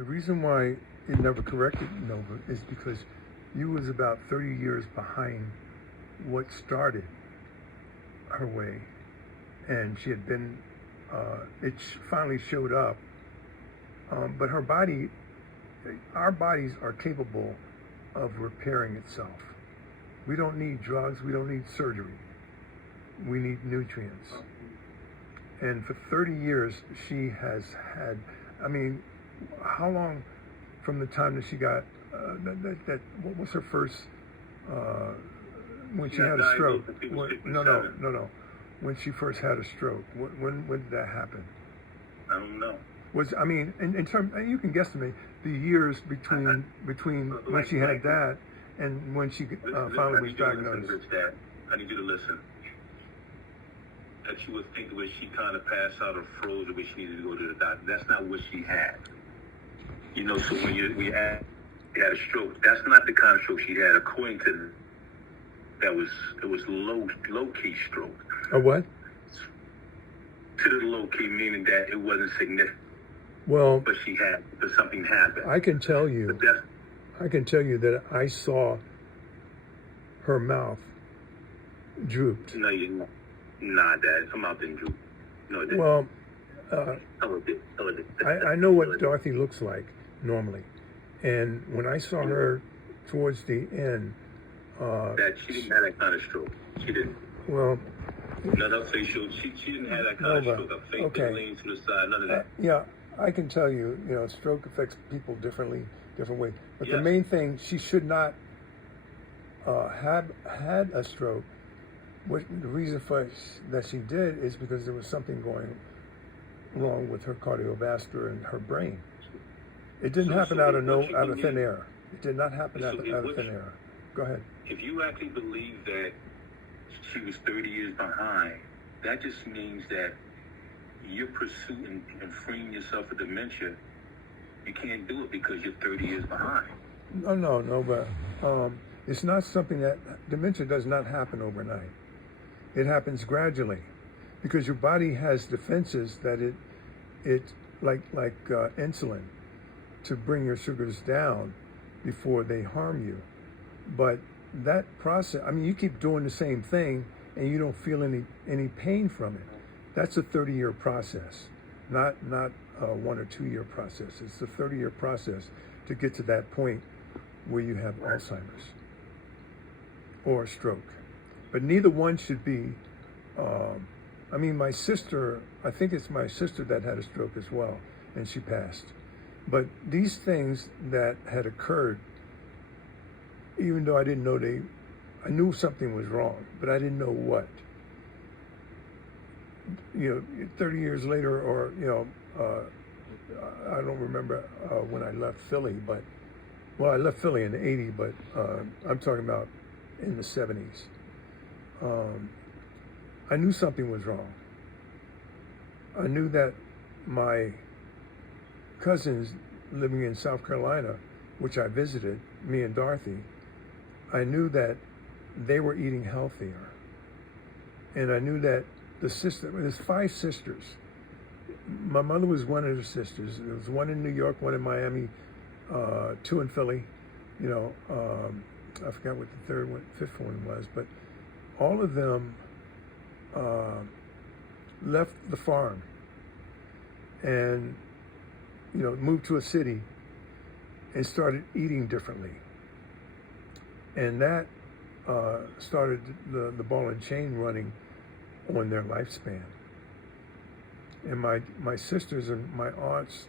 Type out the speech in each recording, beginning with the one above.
The reason why it never corrected Nova is because you was about 30 years behind what started her way, and she had been. Finally showed up, but her body, our bodies are capable of repairing itself. We don't need drugs. We don't need surgery. We need nutrients. And for 30 years, she has had. I mean, how long from the time that she got what was her first when she had a stroke? No. When she first had a stroke, when did that happen? I don't know. In terms, you can guesstimate the years between when she had that and when she finally was diagnosed. I need you to listen. That you would think the way she kind of passed out or froze, the way she needed to go to the doctor. That's not what she had. You know, so when you had a stroke, that's not the kind of stroke she had. According to it was low key stroke. A what? To the low key, meaning that it wasn't significant. Well, but something happened. I can tell you that I saw her mouth drooped. No, you didn't. Nah, Dad, her mouth didn't droop. No, it didn't. Well, I know what did. Dorothy looks like normally, and when I saw her towards the end, that she didn't have that kind of stroke. She didn't. Well. None of facial. She didn't have that kind of stroke. Her face didn't lean to the side. None of that. Yeah, I can tell you, stroke affects people different ways. But yes. The main thing, she should not have had a stroke. The reason that she did is because there was something going wrong with her cardiovascular and her brain. It didn't happen out of thin air. It did not happen out of thin air. Go ahead. If you actually believe that she was 30 years behind, that just means that your pursuit and freeing yourself of dementia, you can't do it because you're 30 years behind. No, but it's not something that dementia does not happen overnight. It happens gradually because your body has defenses that it like insulin to bring your sugars down before they harm you. But that process, you keep doing the same thing and you don't feel any pain from it. That's a 30-year process, not a 1 or 2 year process. It's a 30-year process to get to that point where you have Alzheimer's or a stroke. But neither one should be, my sister, I think it's my sister that had a stroke as well, and she passed. But these things that had occurred, even though I didn't know I knew something was wrong, but I didn't know what. 30 years later, or, I don't remember when I left Philly, I left Philly in the 80s, but I'm talking about in the 70s. I knew something was wrong. I knew that my cousins living in South Carolina, which I visited, me and Dorothy, I knew that they were eating healthier. And I knew that there's 5 sisters. My mother was one of the sisters. There was one in New York, one in Miami, 2 in Philly. I forgot what the 5th one was, but all of them left the farm and, moved to a city and started eating differently. And that started the ball and chain running on their lifespan. And my sisters and my aunts,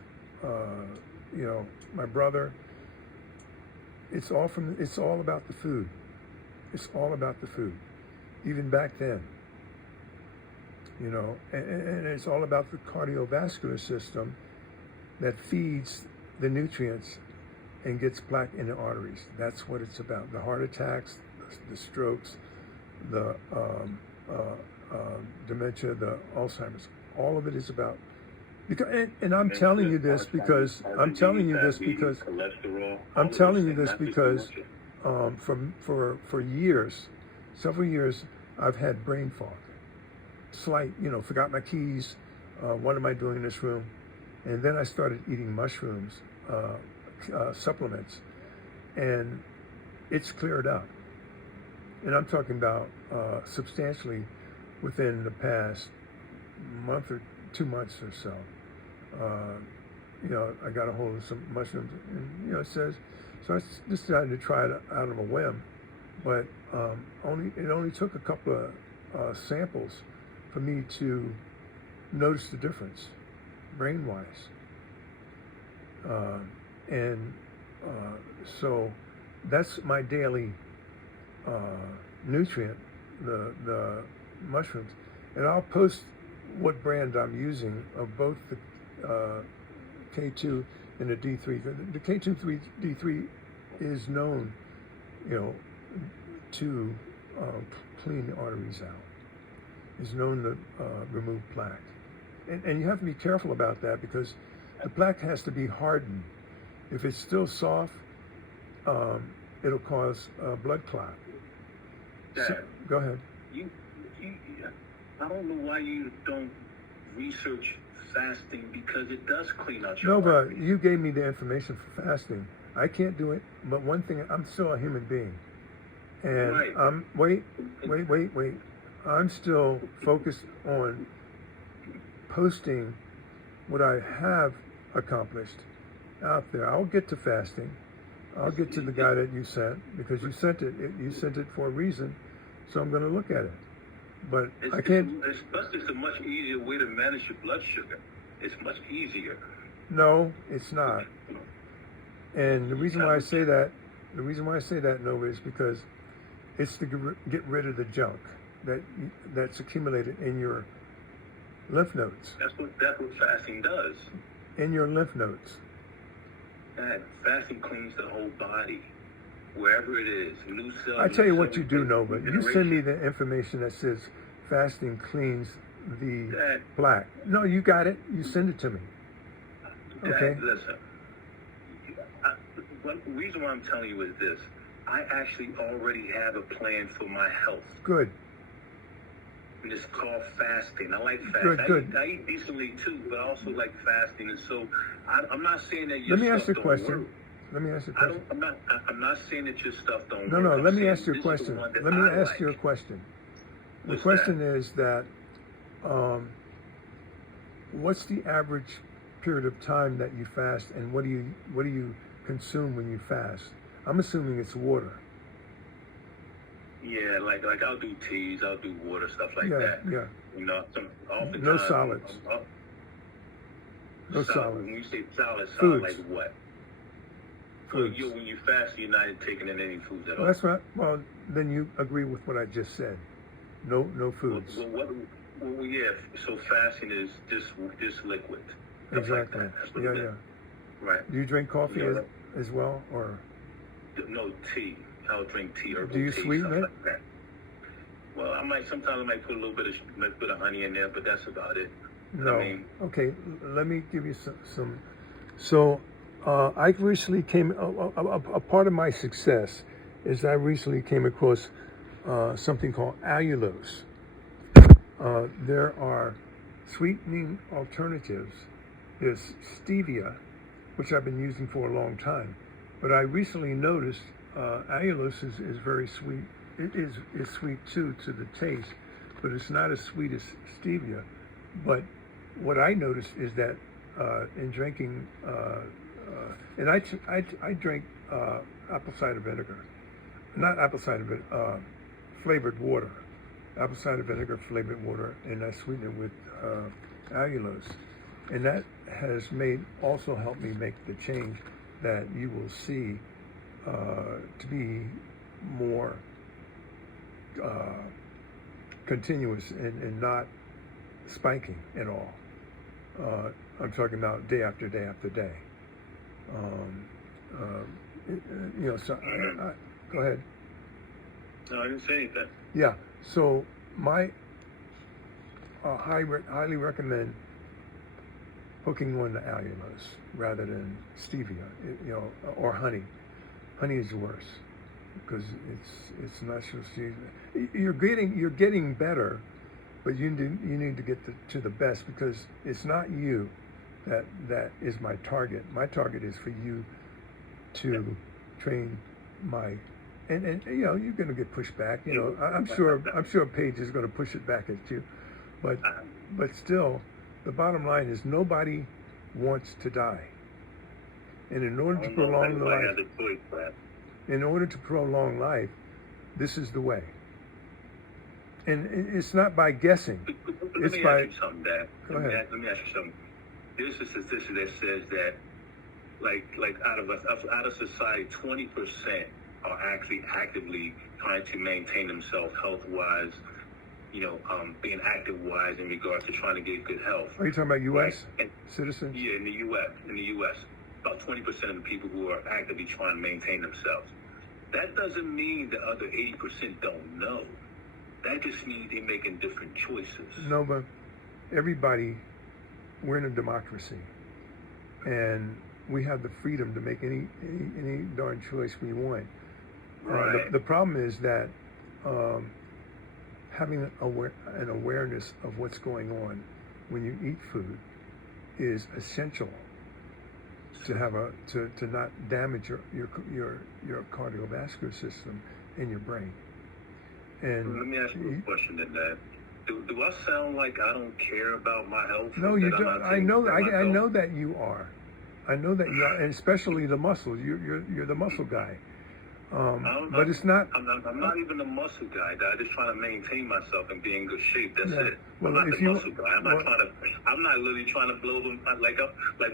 my brother, it's all about the food. It's all about the food, even back then. And it's all about the cardiovascular system that feeds the nutrients and gets plaque in the arteries. That's what it's about. The heart attacks, the strokes, the dementia, the Alzheimer's. All of it is about. And I'm telling you this because for years, several years, I've had brain fog. Slight, forgot my keys. What am I doing in this room? And then I started eating mushrooms supplements, and it's cleared up. And I'm talking about substantially within the past month or 2 months or so. I got a hold of some mushrooms, and it says, so I decided to try it out of a whim, but it only took a couple of samples for me to notice the difference, brain-wise, and so that's my daily nutrient, the mushrooms, and I'll post what brand I'm using of both the K2 and the D3. The K2 D3 is known, to clean the arteries out. Is known to remove plaque, and you have to be careful about that because the plaque has to be hardened. If it's still soft, it'll cause blood clot. So, go ahead. I don't know why you don't research fasting because it does clean out your No, but arteries. you gave me the information for fasting. I can't do it, but one thing, I'm still a human being. And Right. wait. I'm still focused on posting what I have accomplished out there. I'll get to fasting. I'll get to the guy that you sent because you sent it. You sent it for a reason, so I'm going to look at it. But I can't. It's a much easier way to manage your blood sugar. It's much easier. No, it's not. And the reason why I say that, Nova, is because it's to get rid of the junk that's accumulated in your lymph nodes. That's what fasting does. In your lymph nodes. And fasting cleans the whole body, wherever it is. Loose cells. I tell you what you do, Nova. You send me the information that says fasting cleans the plaque. No, you got it. You send it to me. Okay. Listen. The reason why I'm telling you is this. I actually already have a plan for my health. Good. And it's called fasting. I like fasting. Good. I eat decently too, but I also like fasting. And so I'm not saying that Let your me stuff ask you a don't question. work. Let me ask you a question. I'm not saying that your stuff don't work. No. I'm Let me saying ask you a this is the question. one that Let me I ask like. you a question. The What's question that? is that, what's the average period of time that you fast, and what do you consume when you fast? I'm assuming it's water. Yeah, like I'll do teas, I'll do water, stuff like that. Yeah. Oftentimes, No solids. No solids. solids. When you say solids, Foods. like what? Foods. When you fast, you're not taking in any foods at all. Well, that's right. Well, then you agree with what I just said. No foods. Well, yeah. So fasting is just liquid. Stuff Exactly. Like that. That's what Yeah. it is. Right. Do you drink coffee Yeah. as well, or? No tea. I'll drink tea or Do you tea, sweeten stuff it? like that. Well, sometimes I might put a little bit of honey in there, but that's about it. No. I mean, Okay. Let me give you some. So, I recently a part of my success is I recently came across something called allulose. There are sweetening alternatives. There's stevia, which I've been using for a long time, but I recently noticed allulose is very sweet. It is sweet too to the taste, but it's not as sweet as stevia. But what I noticed is that in drinking, and I drink apple cider vinegar, not apple cider, but flavored water, apple cider vinegar flavored water, and I sweeten it with allulose, and that has also helped me make the change that you will see to be more continuous and not spiking at all. I'm talking about day after day after day. So go ahead. no, I didn't say anything. Yeah. So my highly recommend hooking on the allulose rather than stevia, or honey. Honey is worse because it's natural stevia. You're getting better, but you need to get to the best because it's not you. that is my target. My target is for you to train my, and you know, you're going to get pushed back. You know, I'm sure Paige is going to push it back at you, but still, the bottom line is nobody wants to die, and in order to prolong the life, in order to prolong life, this is the way. And it's not by guessing. Let me ask you something, Dad. Go ahead. Let me ask you something. There's a statistic that says that, like out of society, 20% are actually actively trying to maintain themselves health-wise. You know, being active-wise in regards to trying to get good health. Are you talking about U.S. Right? citizens? Yeah, in the U.S., about 20% of the people who are actively trying to maintain themselves. That doesn't mean the other 80% don't know. That just means they're making different choices. No, but everybody, we're in a democracy, and we have the freedom to make any darn choice we want. Right. The problem is that having an awareness of what's going on when you eat food is essential to have to not damage your cardiovascular system and your brain. And let me ask you a question then, Dad. Do I sound like I don't care about my health? No, you don't. I know that you are. I know that you are, and especially the muscles. You're the muscle guy. But it's not. I'm not even a muscle guy. Dad. I'm just trying to maintain myself and be in good shape. That's it. Well, I'm not the muscle guy. I'm not literally trying to blow them. Like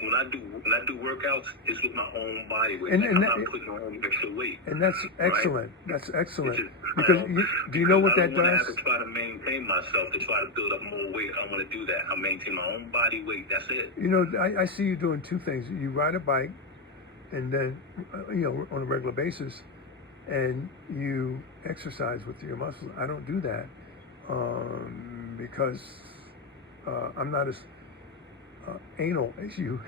when I do workouts, it's with my own body weight. I'm not putting on extra weight. And that's excellent. Right? That's excellent. Because do you know what that does? I don't want to have to try to maintain myself to try to build up more weight. I don't want to do that. I maintain my own body weight. That's it. You know, I see you doing two things. You ride a bike, and then you know, on a regular basis, and you exercise with your muscles. I don't do that because I'm not as anal as you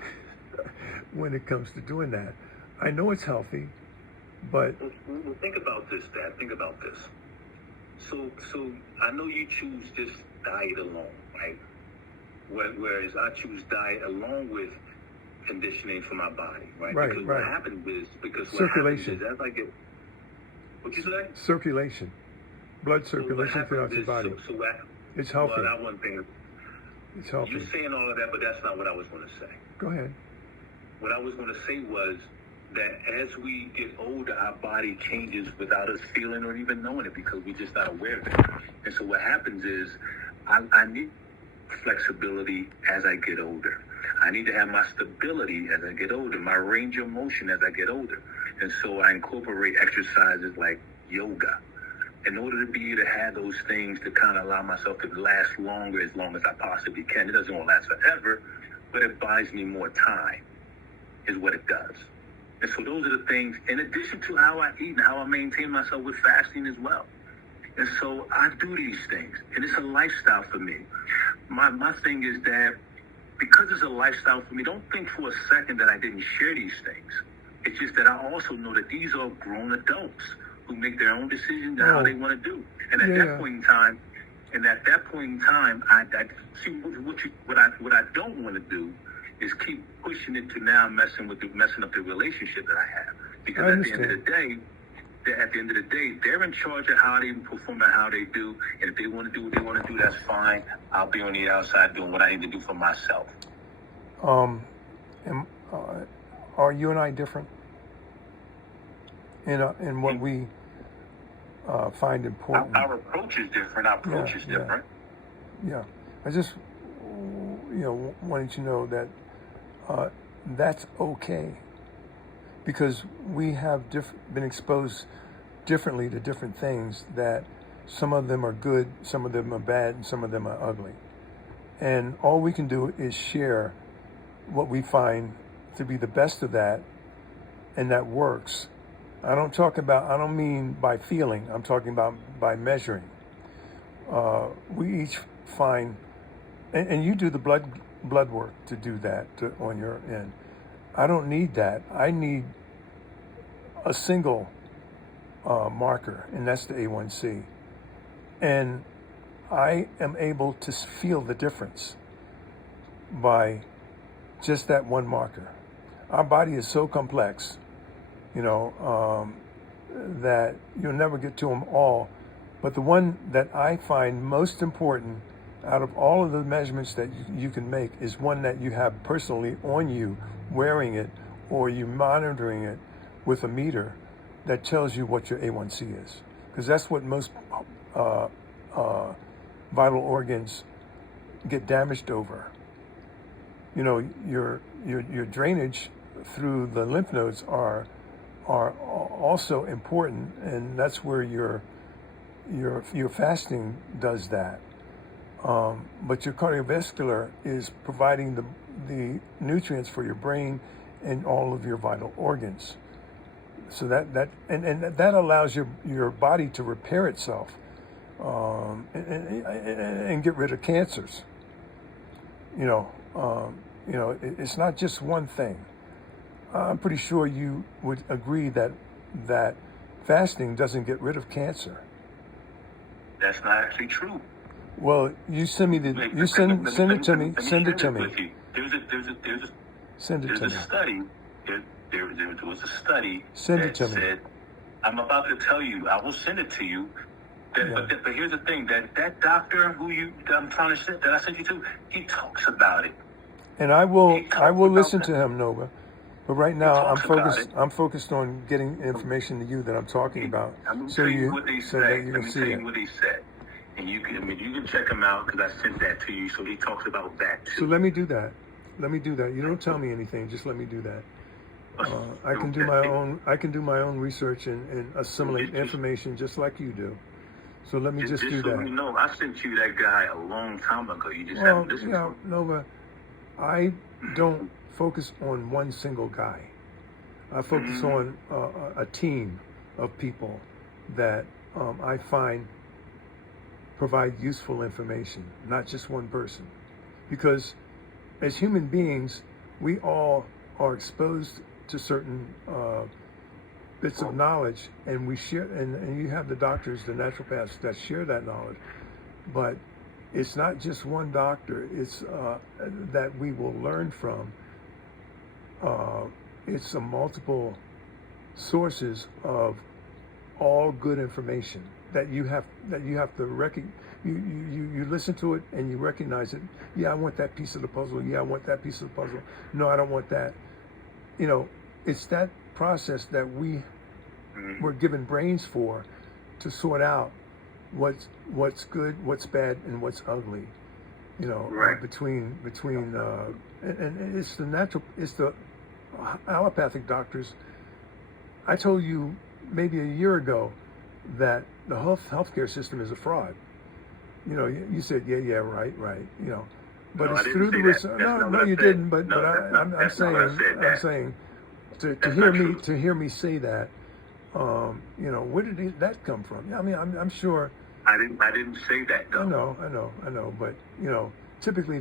when it comes to doing that. I know it's healthy, but well, think about this, Dad. Think about this. So I know you choose this diet alone, right? Whereas I choose diet along with conditioning for my body, right? Because what happens is circulation. As I get, what you say? Circulation, blood circulation throughout your body. It's healthy. Well, that one thing. It's healthy. You're saying all of that, but that's not what I was going to say. Go ahead. What I was going to say was that as we get older, our body changes without us feeling or even knowing it because we're just not aware of it. And so what happens is I need flexibility as I get older. I need to have my stability as I get older, my range of motion as I get older. And so I incorporate exercises like yoga in order to be able to have those things to kind of allow myself to last longer as long as I possibly can. It doesn't want to last forever, but it buys me more time is what it does. And so those are the things, in addition to how I eat and how I maintain myself with fasting as well. And so I do these things, and it's a lifestyle for me. My thing is that because it's a lifestyle for me, don't think for a second that I didn't share these things. It's just that I also know that these are grown adults who make their own decisions on how they want to do. And at that point in time, I see what I don't want to do is keep pushing it to now messing up the relationship that I have. Because at the end of the day, they're in charge of how they perform and how they do. And if they want to do what they want to do, that's fine. I'll be on the outside doing what I need to do for myself. Are you and I different in what we find important? Our approach is different. Our approach is different. Yeah. I just, wanted to know that that's okay, because we have been exposed differently to different things, that some of them are good, some of them are bad, and some of them are ugly. And all we can do is share what we find to be the best of that, and that works. I don't mean by feeling, I'm talking about by measuring. We each find, and you do the blood work to do that on your end. I don't need that. I need a single marker, and that's the A1C. And I am able to feel the difference by just that one marker. Our body is so complex, you know, that you'll never get to them all. But the one that I find most important out of all of the measurements that you can make is one that you have personally on you, wearing it, or you monitoring it with a meter that tells you what your A1C is. Because that's what most vital organs get damaged over. You know, your drainage through the lymph nodes are also important, and that's where your fasting does that. But your cardiovascular is providing the nutrients for your brain and all of your vital organs. So that allows your body to repair itself and get rid of cancers. It's not just one thing. I'm pretty sure you would agree that fasting doesn't get rid of cancer. That's not actually true. Well, you send me the send it to me. Send it to me. There's Send it to a me. study. There was a study Send that it to me. said, I'm about to tell you. I will send it to you. But here's the thing: that doctor that I'm trying to send, that I sent you to, he talks about it. And I will listen that. to him, Nova. But right now talks about I'm focused on getting information to you that I'm talking about. I'm going to So tell you what they so said. that you Let can me see tell it. you what they said. And you can check them out because I sent that to you. So he talks about that too. So let me do that. You don't tell me anything. Just let me do that. I can do my own research and assimilate information just like you do. So let me just do so that. you know, I sent you that guy a long time ago. You just Well, haven't listened to him. Nova, I don't focus on one single guy. I focus on a team of people that I find provide useful information, not just one person. Because as human beings, we all are exposed to certain bits of knowledge, and we share, and you have the doctors, the naturopaths that share that knowledge. But it's not just one doctor, it's that we will learn from. It's a multiple sources of all good information that you have to recognize. You listen to it and you recognize it. Yeah, I want that piece of the puzzle. Yeah, I want that piece of the puzzle. No, I don't want that. It's that process that we're given brains for, to sort out what's good, what's bad, and what's ugly. Right. Between and it's the allopathic doctors. I told you maybe a year ago that the healthcare system is a fraud. You said, yeah, right. But No, it's I didn't through the say research. that. That's No, not what I you said. didn't. But No, I'm that's not what I said. I'm saying to That's hear not me true. to hear me say that. Where did that come from? I mean, I'm sure. I didn't say that though. I know. But typically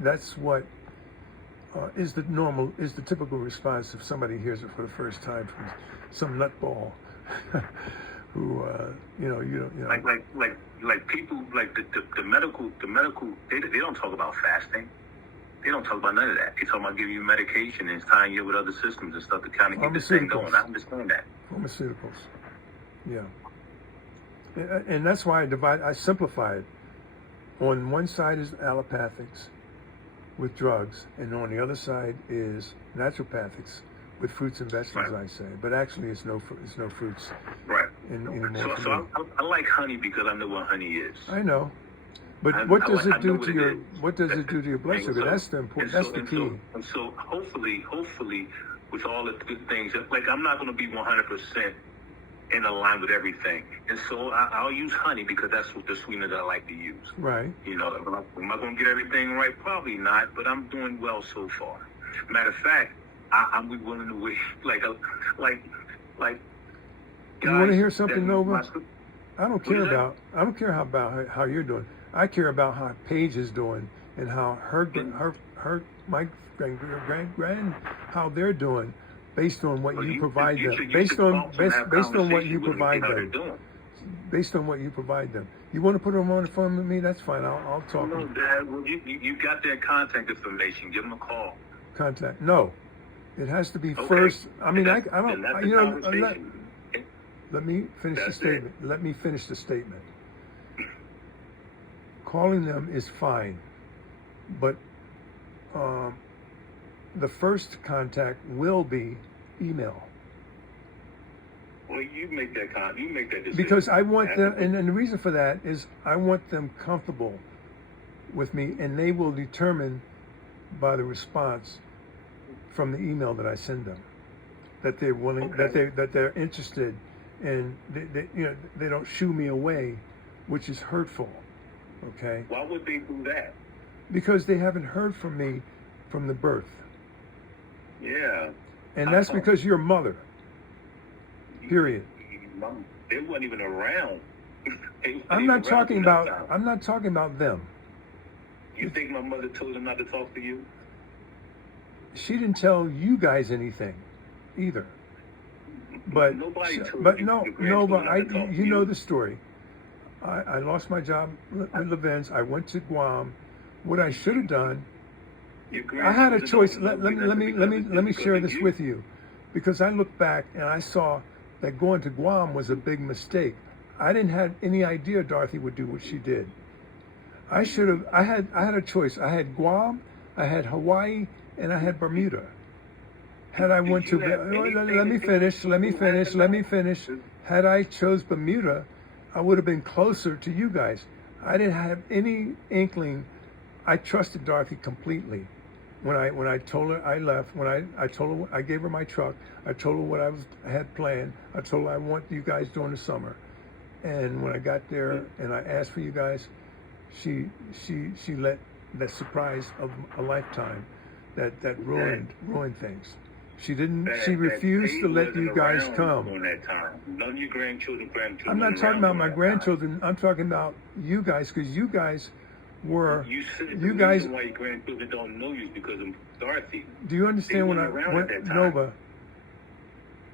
that's what is the typical response if somebody hears it for the first time from some nutball who Like people like the medical they don't talk about fasting. They don't talk about none of that. They talk about giving you medication and tying you with other systems and stuff to kind of get this thing going. I understand that. Pharmaceuticals. Yeah. And that's why I simplify it. On one side is allopathics with drugs, and on the other side is naturopathics with fruits and vegetables, Right. I say. But actually it's no fruits Right. anymore. for me. So I like honey because I know what honey is. I know. But I what does know it do what to it your is. what does it do to your blood And sugar? so- That's the important. and That's so- the key. And so hopefully, with all the good things, like I'm not going to be 100% in line with everything, and so I'll use honey because that's what the sweetener that I like to use. Right. Am I going to get everything right? Probably not, but I'm doing well so far. Matter of fact, I'm willing to wait, like. You want to hear something, that- Nova? I don't care is that? about how you're doing. I care about how Paige is doing and how my grand how they're doing, based on what Well, you provide them. should Based on talk to them, have what you conversation with them, provide see how they're them. doing. based on what you provide them. You want to put them on the phone with me? That's fine. I'll talk. No, Dad. Well, you got their contact information. Give them a call. Contact. No, it has to be Okay. first. I mean, I Then don't. that's You the know, conversation. let me finish the That's it. statement. Let me finish the statement. Calling them is fine, but the first contact will be email. Well, you make that you make that decision. Because I want them, Absolutely. and the reason for that is I want them comfortable with me, and they will determine by the response from the email that I send them that they're willing, Okay. that they're interested, and they don't shoo me away, which is hurtful. Okay, Why would they do that? because they haven't heard from me from the birth, Yeah. and How that's come? because your mother. Period. They weren't even around. They weren't I'm even not around talking during that about. time. I'm not talking about them. You think my mother told them not to talk to you? She didn't tell you guys anything either. But Nobody told but you, no, your no, grandchildren but not to talk to you know you. the story. I lost my job with Levens. I went to Guam. What I should have done, Your I had a grandchildren choice. don't Let know me you let me because share of this you. with you, because I look back and I saw that going to Guam was a big mistake. I didn't have any idea Dorothy would do what she did. I should have. I had a choice. I had Guam, I had Hawaii, and I had Bermuda. Had I Did went you to have let anything me to do finish. with Let me what finish. happened Let me now? finish. Had I chose Bermuda, I would have been closer to you guys. I didn't have any inkling. I trusted Dorothy completely. When I told her I left, when I told her I gave her my truck, I told her what I had planned. I told her I want you guys during the summer. And when I got there and I asked for you guys, she let that surprise of a lifetime that ruined things. She didn't. She refused to let you guys come. During that time. None of your grandchildren. I'm not weren't talking around about my during that grandchildren. I'm talking about you guys, because you guys were. time. You said You the guys. reason why your grandchildren don't know you is because of Dorothy. Do you understand They when weren't around at that time. Nova?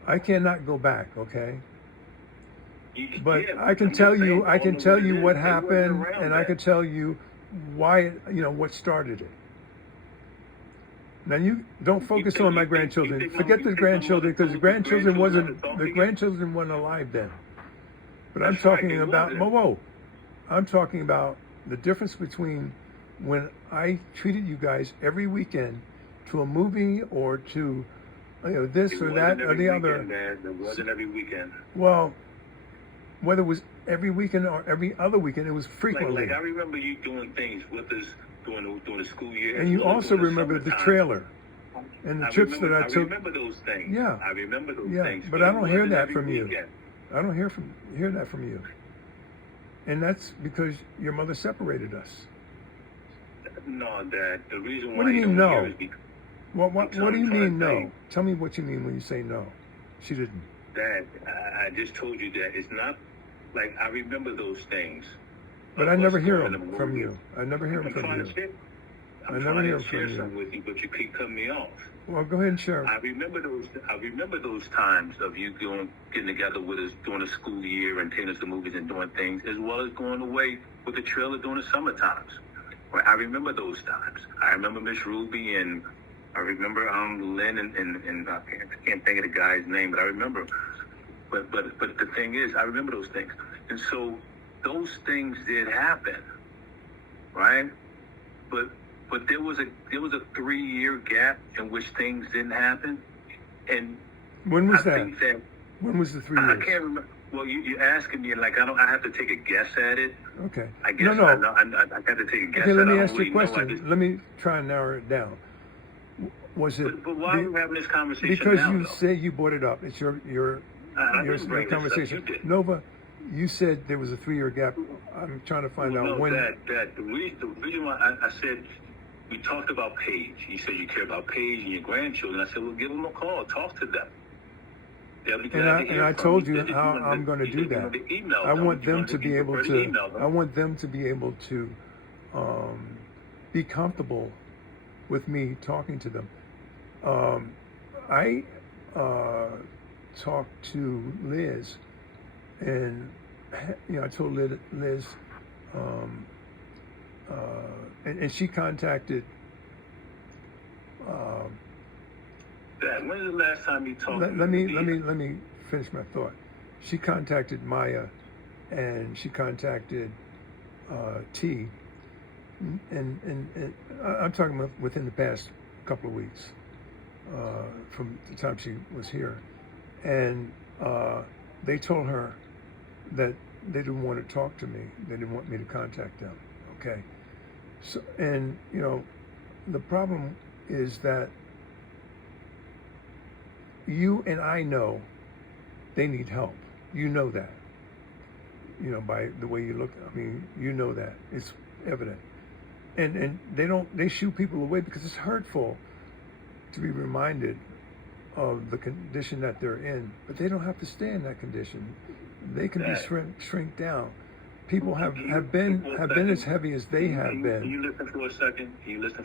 I cannot go back. Okay. But Yeah, I can I'm tell just you, saying, I can all tell of you it what is, they wasn't happened, around and I then. can tell you why, what started it. Now you don't focus think- on my you think- grandchildren. you think Forget my- the you think my grandchildren, mother because the told the grandchildren grandchildren wasn't not to talk the to you? grandchildren weren't alive then. But I'm That's right, talking they about wasn't. whoa. I'm talking about the difference between when I treated you guys every weekend to a movie or to this It or wasn't that or every the weekend, other. Dad. It wasn't every weekend. Well, whether it was every weekend or every other weekend, it was Like frequently. I remember you doing things with us during the school year. And as you well as also during the remember the summertime. trailer and the trips that I I took. remember those things. Yeah. I remember those Yeah, things. but I it don't hear wasn't that every from you. weekend. I don't hear that from you. And that's because your mother separated us. No, Dad. The reason What why do you you mean, don't no? hear is because, What do you I'm trying to mean tell no? you. Tell me what you mean when you say no. She didn't. Dad, I just told you that it's not like I remember those things. But of I never us hear going to them the from movie. you. I never hear them I'm from trying you. to share. I I'm never trying hear to them share from you. something with you, but you keep cutting me off. Well, go ahead and share. I remember those times of you getting together with us during the school year and taking us to movies and doing things, as well as going away with the trailer during the summer times. Right? I remember those times. I remember Miss Ruby, and I remember Lynn, and I can't think of the guy's name, but I remember. But the thing is, I remember those things, and so those things did happen, right? But there was a 3-year gap in which things didn't happen, and When was I that? think that When was the 3 I years? can't remember. Well, you're asking me, like I have to take a guess at it. Okay. I guess No. I have to take a guess. Okay, at let it. me I ask don't you a really know. I question. just- Let me try and narrow it down. Was it But why are we having this conversation because now, you though? say you brought it up? It's your I didn't bring this up. conversation. You did. Nova, you said there was a 3-year gap. I'm trying to find out no, when. the reason why I said we talked about Paige. You said you care about Paige and your grandchildren. I said, well, give them a call, talk to them. They'll be glad to hear And I from told you If how wanted I'm going to you do said you that. wanted to email I want You them wanted to be able prefer to. email them. I want them to be able to be comfortable with me talking to them. I talked to Liz, and I told Liz, and she contacted. Dad, when is the last time you talked? Let me finish my thought. She contacted Maya, and she contacted T, and I'm talking about within the past couple of weeks, from the time she was here, and they told her that they didn't want to talk to me. They didn't want me to contact them. Okay, so and the problem is that you and I know they need help. You know that. By the way you look. I mean, you know that. It's evident. And they shoot people away because it's hurtful to be reminded of the condition that they're in. But they don't have to stay in that condition. They can be shrink down. People have been as heavy as they have been. Can you listen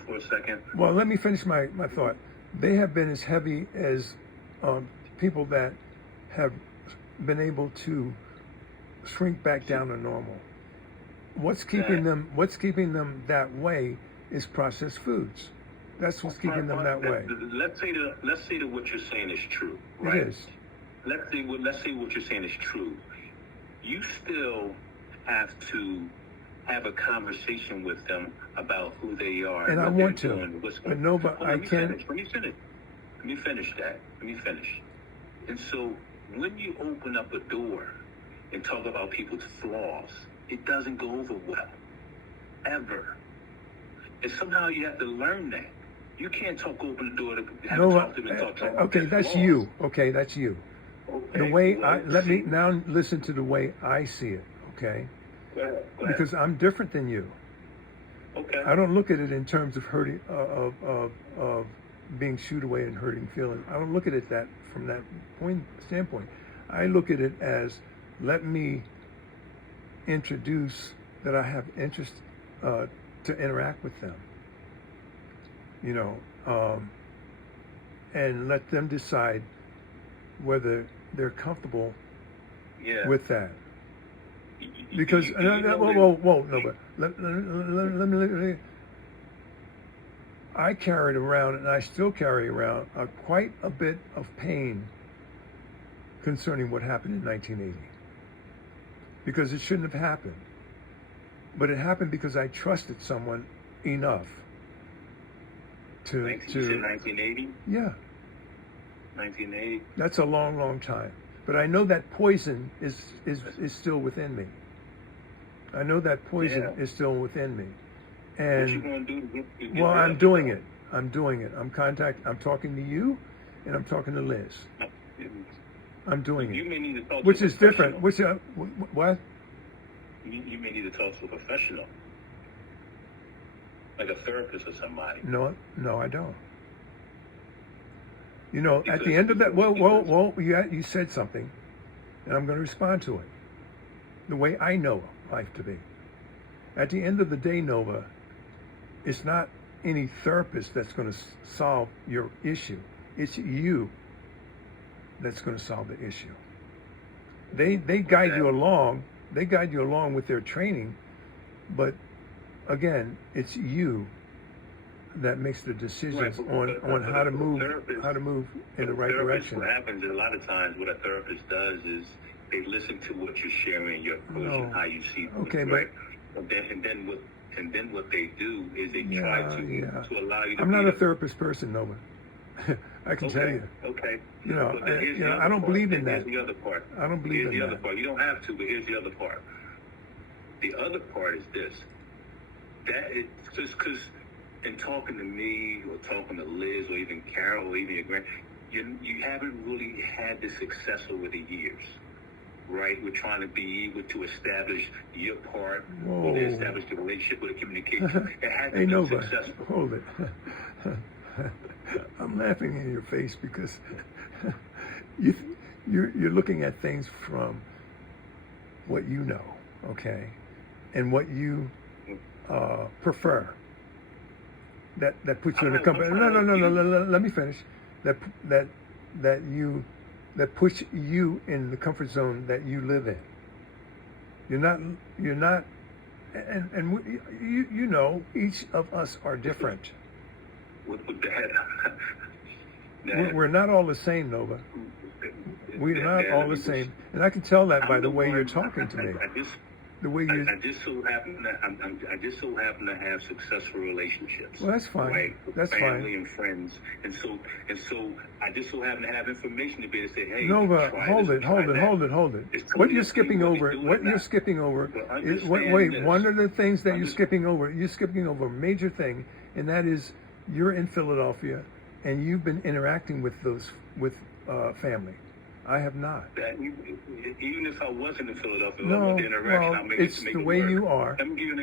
for a second? Well, let me finish my thought. They have been as heavy as people that have been able to shrink back down to normal. What's keeping them that way is processed foods. That's what's keeping them that way. Let's say that what you're saying is true, right? It is. Let's say what you're saying is true. You still have to have a conversation with them about who they are and I want to. But no, but I can't. Let me finish that. And so when you open up a door and talk about people's flaws, it doesn't go over well, ever. And somehow you have to learn that. You can't open the door to talk to them and talk to them. Okay, that's you. Okay, that's you. Okay, the way let me now listen to the way I see it. Okay. Go ahead. Because I'm different than you. Okay. I don't look at it in terms of hurting, of being shooed away and hurting feelings. I don't look at it from that standpoint. I look at it as, let me introduce that I have interest to interact with them. And let them decide whether they're comfortable with that. Because I carried around, and I still carry around, quite a bit of pain concerning what happened in 1980. Because it shouldn't have happened. But it happened because I trusted someone enough to. You said 1980? Yeah. 1980. That's a long, long time. But I know that poison is still within me. I know that poison is still within me. And what you gonna do to get well, I'm doing it. I'm talking to you, and I'm talking to Liz. I'm doing You it. may need to talk Which to a is different. professional. What? You may need to talk to a professional, like a therapist or somebody. No, I don't. At the end of that, well, you said something, and I'm going to respond to it. The way I know life to be. At the end of the day, Nova, it's not any therapist that's going to solve your issue. It's you that's going to solve the issue. They guide you along. They guide you along with their training, but again, it's you that makes the decisions on how to move in the right direction. What happens is a lot of times what a therapist does is they listen to what you're sharing, your approach, and how you see things. Okay, right? And then what they do is they try to allow you to. I'm not a therapist person, Nova. I can tell you. Okay. I don't believe in that. Here's the other part. I don't believe in the that. Other part. You don't have to, but here's the other part. The other part is this. That is just because in talking to me or talking to Liz or even Carol or even your grand, you haven't really had the success over the years, right? We're trying to be able to establish your part or to establish the relationship with the communication. It hasn't been successful. Hold it. I'm laughing in your face because you're looking at things from what you know, okay, and what you prefer. That puts you in the company. No. Let me finish. That puts you in the comfort zone that you live in. You're not. You're not. And you know, each of us are different. With that, We're not all the same, Nova. We're not all the same, and I can tell that by the way you're talking to me. The way you. I just so happen to. I just so happen to have successful relationships. Well, that's fine. Right? With That's family fine. and friends, and so I just so happen to have information to be able to say, hey, Nova, try hold this, it, try hold it, that. hold it, hold it. It's What totally you're up to you skipping whether over, you do it what or you're not. skipping over, But is, understand wait, this. one of the things that you're Under- skipping over, you're skipping over a major thing, and that is you're in Philadelphia, and you've been interacting with family. I have not. That even if I wasn't in Philadelphia, No, I'm the interaction. well, I'll make it's it make the it way work. you are. Let me give you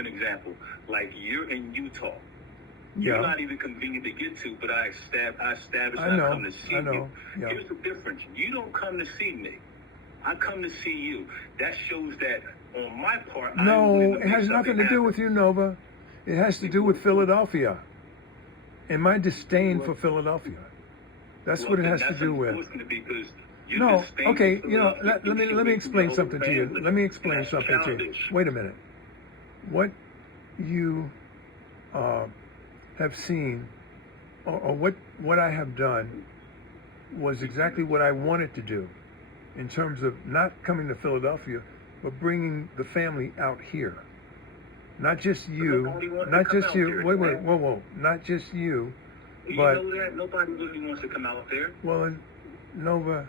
an example. Like you're in Utah. You're Yeah, not even convenient to get to, but I established I I know, come to see I know, you. yeah. Here's the difference. You don't come to see me. I come to see you. That shows that on my part, I'm No, willing to it make has something nothing to do happen. with you, Nova. It has to do with Philadelphia and my disdain for Philadelphia. That's Well, what it then has to that's do with. unfortunate because you No, disdain okay, for you know, Philadelphia. let You me make explain your something to you. family. Let me explain That's something to you. childish. Wait a minute. What you have seen, or what I have done, was exactly what I wanted to do, in terms of not coming to Philadelphia, but bringing the family out here. Not just you, nobody wants to not come just out you. here, Wait, man. whoa, not just you, You but know that nobody really wants to come out there. well, and Nova,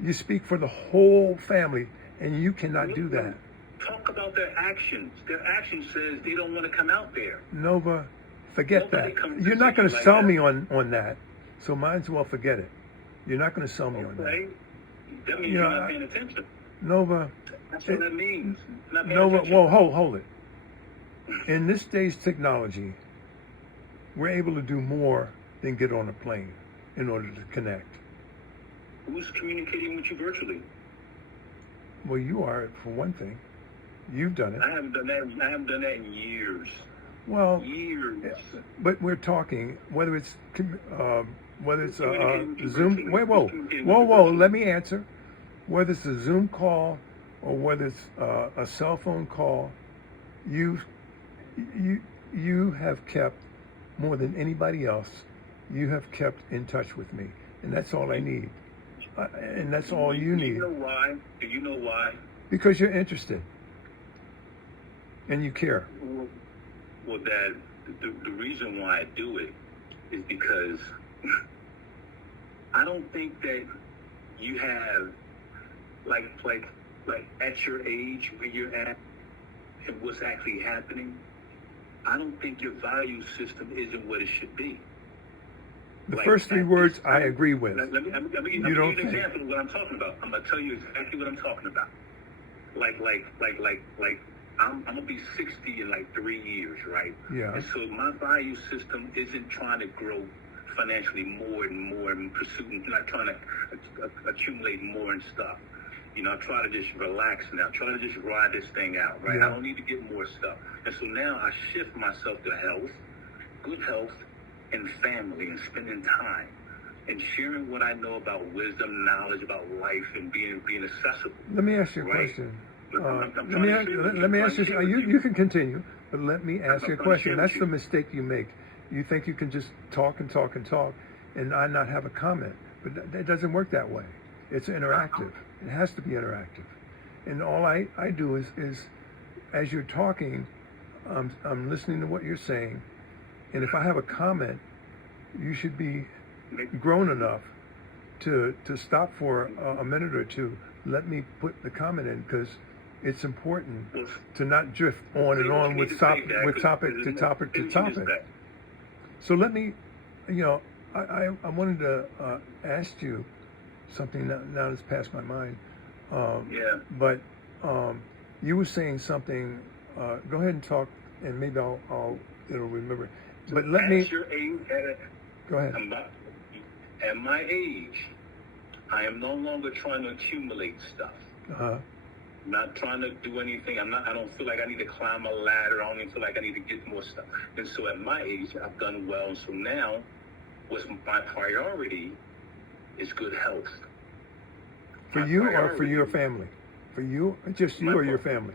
you speak for the whole family, and you cannot do that. Talk about their actions. Their action says they don't want to come out there. Nova, forget Nobody that. comes You're to not see going you to like sell that. me on that, so might as well forget it. You're not going to sell me on that. Okay? That means You know, you're not paying attention. Nova, That's what that means. Not paying Nova, attention. whoa, hold it. In this day's technology, we're able to do more than get on a plane in order to connect. Who's communicating with you virtually? Well, you are, for one thing. You've done I it. haven't done that. I haven't done that in years. Well, Years. but we're talking whether it's Communicating with you Zoom. virtually. Wait, Communicating with you whoa. virtually. Let me answer. Whether it's a Zoom call or whether it's a cell phone call, you have kept more than anybody else. You have kept in touch with me, and that's all I need. And that's all you Do need, you know why? Do you know why? because you're interested and you care. Well, Dad, the reason why I do it is because I don't think that you have like at your age where you're at and what's actually happening. I don't think your value system isn't what it should be. The Like, first three at words this I time- agree with. Let me give You you don't an think? example of what I'm talking about. I'm gonna tell you exactly what I'm talking about. Like I'm gonna be 60 in like 3 years, right? Yeah. And so my value system isn't trying to grow financially more and more and pursuing, not trying to accumulate more and stuff. You know, I try to just relax now. Try to just ride this thing out, right? Yeah. I don't need to get more stuff. And so now I shift myself to health, good health, and family, and spending time, and sharing what I know about wisdom, knowledge about life, and being accessible. Let me ask you a Right. question. I'm Let trying me to ask, share with let me you. ask you. You can continue, but let me ask you a I'm trying to question. share That's with the you. mistake you make. You think you can just talk and talk and talk, and I not have a comment, but it doesn't work that way. It's interactive. It has to be interactive, and all I do is as you're talking, I'm listening to what you're saying, and if I have a comment, you should be grown enough to stop for a minute or two. Let me put the comment in, because it's important Well, to not drift on and on with topic to topic. So let me, I wanted to ask you something now that's passed my mind. Yeah. But you were saying something. Go ahead and talk, and maybe it'll remember. But let at me your age, go ahead. At my age, I am no longer trying to accumulate stuff. Uh-huh. I'm not trying to do anything. I don't feel like I need to climb a ladder. I don't even feel like I need to get more stuff. And so at my age, I've done well. And so now, what's my priority is good health. For My you or for priority- your family? For you, just you My or your fault. family?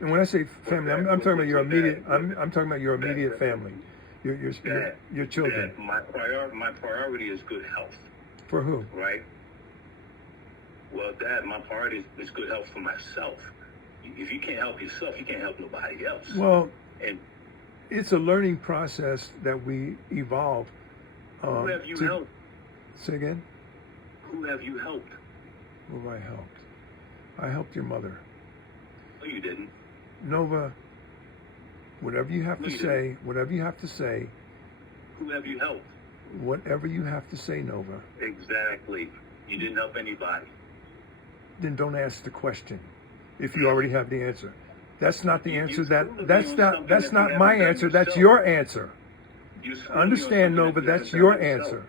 And when I say family, I'm talking about your immediate. I'm talking about your immediate family, your children. Dad, my priority is good health, For who? right? Well, Dad, my priority is good health for myself. If you can't help yourself, you can't help nobody else. Well, And it's a learning process that we evolve. who have you helped? Say again. Who have you helped? Who have I helped? I helped your mother. No, you didn't. Nova, whatever you have No, to you say, whatever you have to say, Who have you helped? whatever you have to say, Nova, Exactly. You didn't help anybody. then don't ask the question if you already have the answer. That's not the You answer. screwed me That's on not something that's that you not my haven't done answer. That's yourself. your answer. You screwed me on Understand, something Nova, that you that's haven't your done yourself. answer.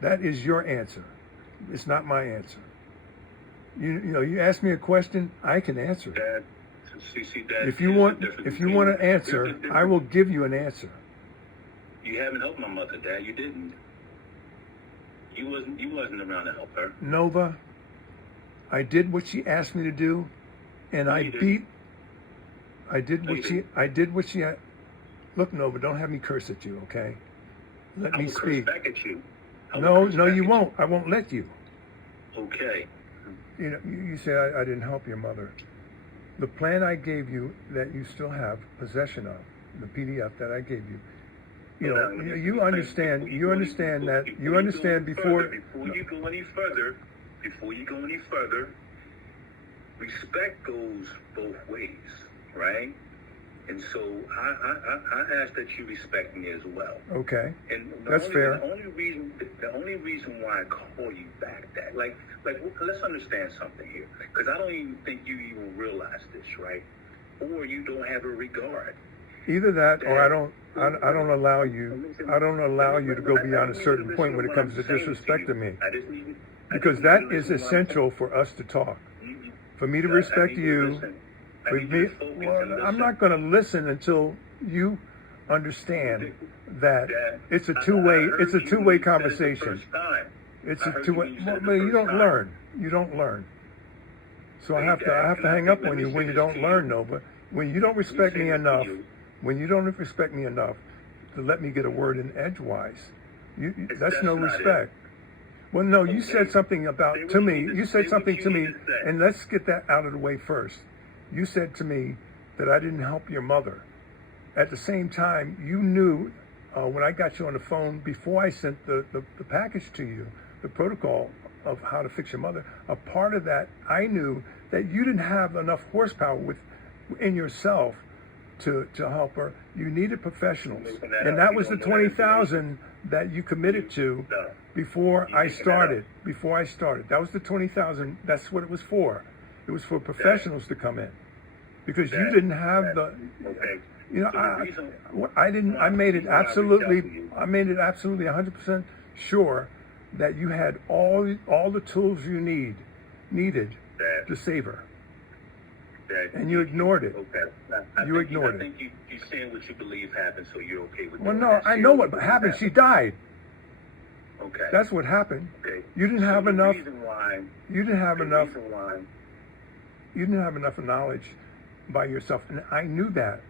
That is your answer. It's not my answer. You ask me a question, I can answer it. Dad, Dad, If you here's want the difference if you between- want an here's the answer, difference. I will give you an answer. You haven't helped my mother, Dad. You didn't. You wasn't around to help her. Nova, I did what she asked me to do, and No, I you didn't. beat. I did No, what you she. didn't. I did what she. Look, Nova, don't have me curse at you, okay? Let I me will curse speak. back at you. I will No, curse no, back you at won't. I won't let you. Okay. You say I didn't help your mother. The plan I gave you that you still have possession of, the PDF that I gave you. You understand. You understand that. You understand before. Before you go any further, respect goes both ways, right? And so I ask that you respect me as well. Okay. And That's fair. The only reason why I call you back, that like let's understand something here, because I don't even think you even realize this, right? Or you don't have a regard. Either that, or I don't allow you. I don't allow you to go beyond a certain point when it comes to disrespecting me, because that is essential for us to talk. For me to respect you, for me, well, I'm not going to listen until you understand that it's a two-way. It's a two-way conversation. It's a two-way. But you don't learn. You don't learn. So I have to hang up on you when you don't learn, Nova. When you don't respect me enough. When you don't respect me enough to let me get a word in edgewise, that's no respect. Well, no, you said something to me. You said something to me, and let's get that out of the way first. You said to me that I didn't help your mother. At the same time, you knew when I got you on the phone before I sent the package to you, the protocol of how to fix your mother. A part of that, I knew that you didn't have enough horsepower in yourself to help her. You needed professionals, and that was the 20,000 that you committed to before I started. That was the 20,000. That's what it was for. It was for professionals to come in, because you didn't have the. I didn't. I made it absolutely 100% sure that you had all the tools you needed to save her. And you ignored it. Okay. You ignored it. I think you're saying what you believe happened, so you're okay with it. Well, no, I know what happened. She died. Okay. That's what happened. Okay. You didn't have enough. You didn't have enough. The reason why. You didn't have enough knowledge by yourself, and I knew that.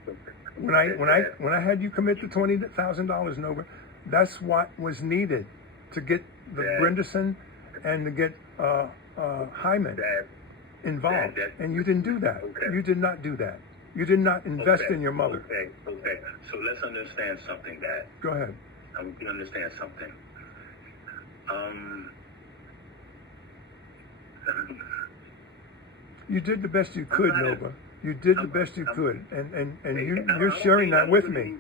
When I had you commit the $20,000 Nova, that's what was needed to get the Brinderson and to get Hyman involved, and you didn't do that. Okay. You did not do that. You did not invest in your mother. Okay. So let's understand something, Dad. Go ahead. I want you to understand something. You did the best you could, Nova. You did the best you could, and you're sharing that with me.